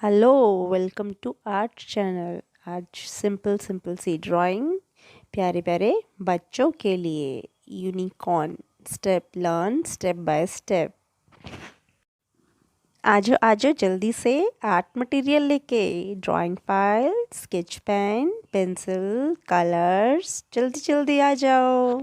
Hello welcome to art channel. आज simple simple सी drawing प्यारे प्यारे बच्चों के लिए। Unicorn step learn step by step. आजो आजो जल्दी से आर्ट मटेरियल लेके, drawing file, sketch pen, pencil, colours, जल्दी जल्दी आ जाओ।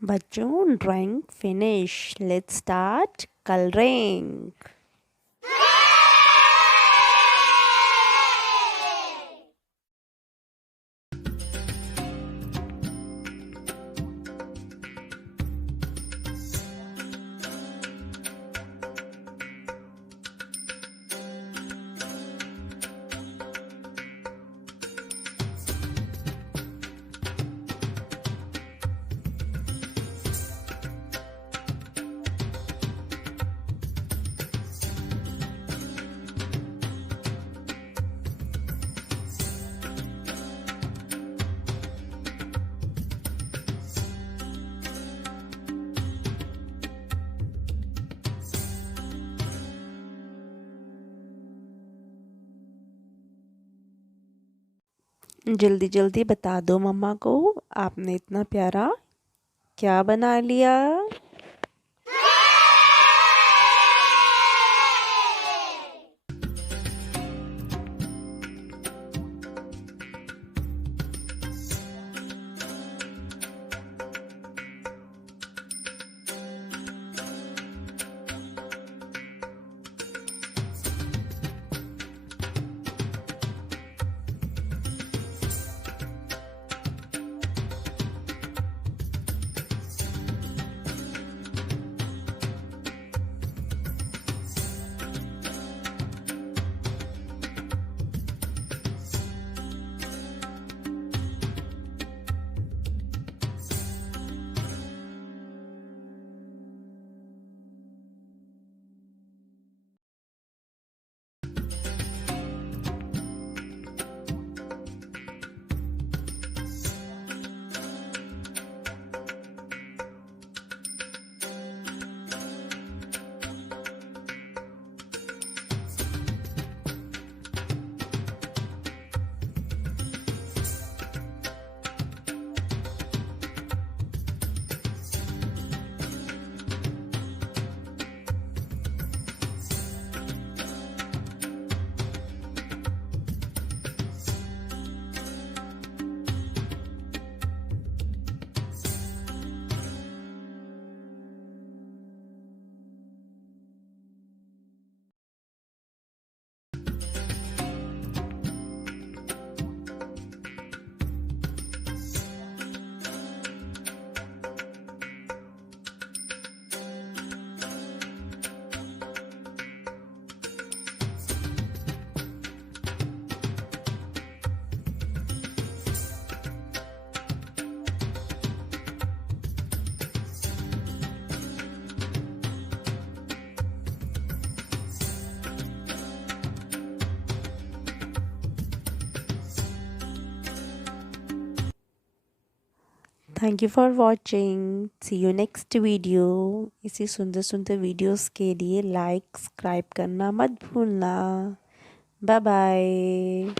बच्चों drawing finish, let's start colouring. जल्दी जल्दी बता दो मम्मा को, आपने इतना प्यारा क्या बना लिया। Thank you for watching, see you next video. इसी सुंदर सुंदर वीडियोस के लिए लाइक सब्सक्राइब करना मत भूलना। Bye bye.